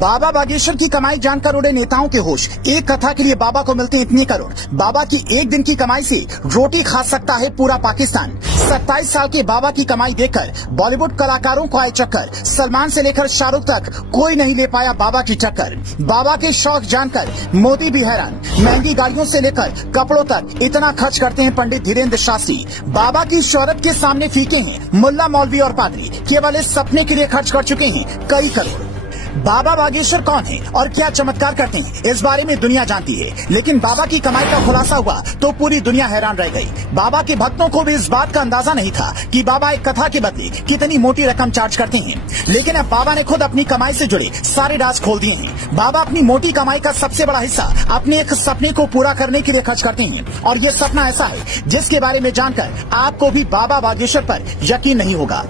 बाबा बागेश्वर की कमाई जानकर उड़े नेताओं के होश। एक कथा के लिए बाबा को मिलते इतने करोड़। बाबा की एक दिन की कमाई से रोटी खा सकता है पूरा पाकिस्तान। 27 साल के बाबा की कमाई देखकर बॉलीवुड कलाकारों को आए चक्कर। सलमान से लेकर शाहरुख तक कोई नहीं ले पाया बाबा की टक्कर। बाबा के शौक जानकर मोदी भी हैरान। महंगी गाड़ियों से लेकर कपड़ों तक इतना खर्च करते हैं पंडित धीरेन्द्र शास्त्री। बाबा की शोहरत के सामने फीके हैं मुल्ला मौलवी और पादरी। केवल इस सपने के लिए खर्च कर चुके हैं कई करोड़। बाबा बागेश्वर कौन है और क्या चमत्कार करते हैं, इस बारे में दुनिया जानती है। लेकिन बाबा की कमाई का खुलासा हुआ तो पूरी दुनिया हैरान रह गई। बाबा के भक्तों को भी इस बात का अंदाजा नहीं था कि बाबा एक कथा के बदले कितनी मोटी रकम चार्ज करते हैं। लेकिन अब बाबा ने खुद अपनी कमाई से जुड़े सारे राज खोल दिए हैं। बाबा अपनी मोटी कमाई का सबसे बड़ा हिस्सा अपने एक सपने को पूरा करने के लिए खर्च करते हैं। और ये सपना ऐसा है जिसके बारे में जानकर आपको भी बाबा बागेश्वर पर यकीन नहीं होगा।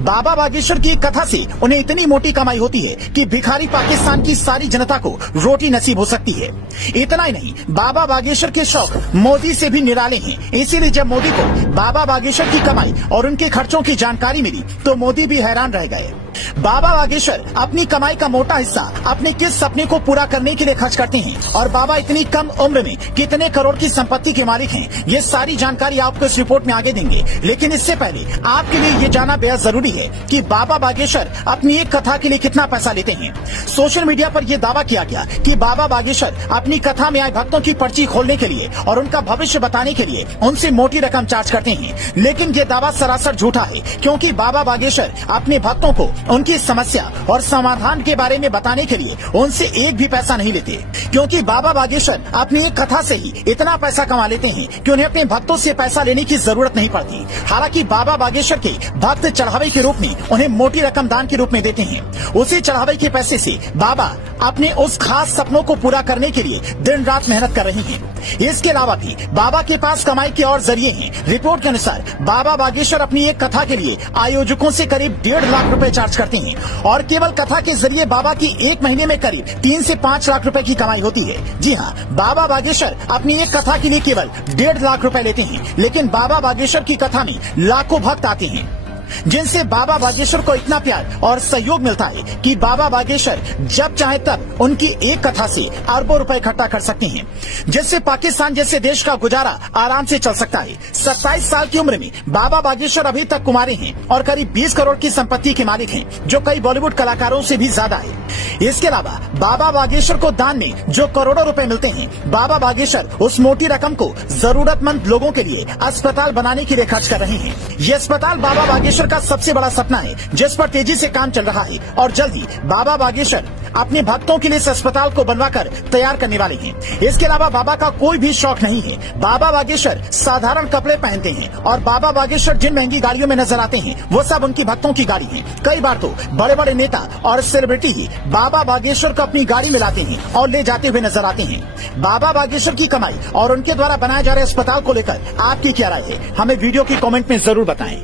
बाबा बागेश्वर की एक कथा से उन्हें इतनी मोटी कमाई होती है कि भिखारी पाकिस्तान की सारी जनता को रोटी नसीब हो सकती है। इतना ही नहीं, बाबा बागेश्वर के शौक मोदी से भी निराले हैं। इसीलिए जब मोदी को बाबा बागेश्वर की कमाई और उनके खर्चों की जानकारी मिली तो मोदी भी हैरान रह गए। बाबा बागेश्वर अपनी कमाई का मोटा हिस्सा अपने किस सपने को पूरा करने के लिए खर्च करते हैं और बाबा इतनी कम उम्र में कितने करोड़ की संपत्ति के मालिक हैं, ये सारी जानकारी आपको इस रिपोर्ट में आगे देंगे। लेकिन इससे पहले आपके लिए ये जानना बेहद जरूरी है कि बाबा बागेश्वर अपनी एक कथा के लिए कितना पैसा लेते हैं। सोशल मीडिया पर यह दावा किया गया कि बाबा बागेश्वर अपनी कथा में आए भक्तों की पर्ची खोलने के लिए और उनका भविष्य बताने के लिए उनसे मोटी रकम चार्ज करते हैं। लेकिन ये दावा सरासर झूठा है, क्योंकि बाबा बागेश्वर अपने भक्तों को उनकी समस्या और समाधान के बारे में बताने के लिए उनसे एक भी पैसा नहीं लेते। क्योंकि बाबा बागेश्वर अपनी एक कथा से ही इतना पैसा कमा लेते हैं कि उन्हें अपने भक्तों से पैसा लेने की जरूरत नहीं पड़ती। हालांकि बाबा बागेश्वर के भक्त चढ़ावे के रूप में उन्हें मोटी रकम दान के रूप में देते हैं। उसी चढ़ावे के पैसे से बाबा अपने उस खास सपनों को पूरा करने के लिए दिन रात मेहनत कर रहे हैं। इसके अलावा भी बाबा के पास कमाई के और जरिए हैं। रिपोर्ट के अनुसार बाबा बागेश्वर अपनी एक कथा के लिए आयोजकों से करीब 1.5 लाख रुपए चार्ज करते हैं और केवल कथा के जरिए बाबा की एक महीने में करीब 3 से 5 लाख रुपए की कमाई होती है। जी हाँ, बाबा बागेश्वर अपनी एक कथा के लिए केवल 1.5 लाख रुपए लेते हैं। लेकिन बाबा बागेश्वर की कथा में लाखों भक्त आते हैं जिनसे बाबा बागेश्वर को इतना प्यार और सहयोग मिलता है कि बाबा बागेश्वर जब चाहे तब उनकी एक कथा से अरबों रुपए इकट्ठा कर सकते हैं, जिससे पाकिस्तान जैसे देश का गुजारा आराम से चल सकता है। 27 साल की उम्र में बाबा बागेश्वर अभी तक कुंवारे हैं और करीब 20 करोड़ की संपत्ति के मालिक हैं, जो कई बॉलीवुड कलाकारों से भी ज्यादा है। इसके अलावा बाबा बागेश्वर को दान में जो करोड़ों रुपए मिलते हैं, बाबा बागेश्वर उस मोटी रकम को जरूरतमंद लोगों के लिए अस्पताल बनाने के लिए खर्च कर रहे हैं। ये अस्पताल बाबा बागेश्वर का सबसे बड़ा सपना है, जिस पर तेजी से काम चल रहा है और जल्द ही बाबा बागेश्वर अपने भक्तों के लिए इस अस्पताल को बनवाकर तैयार करने वाले हैं। इसके अलावा बाबा का कोई भी शौक नहीं है। बाबा बागेश्वर साधारण कपड़े पहनते हैं और बाबा बागेश्वर जिन महंगी गाड़ियों में नजर आते हैं वो सब उनकी भक्तों की गाड़ी है। कई बार तो बड़े बड़े नेता और सेलिब्रिटी ही बाबा बागेश्वर को अपनी गाड़ी में लाते हैं और ले जाते हुए नजर आते हैं। बाबा बागेश्वर की कमाई और उनके द्वारा बनाए जा रहे अस्पताल को लेकर आपकी क्या राय है, हमें वीडियो की कमेंट में जरूर बताएं।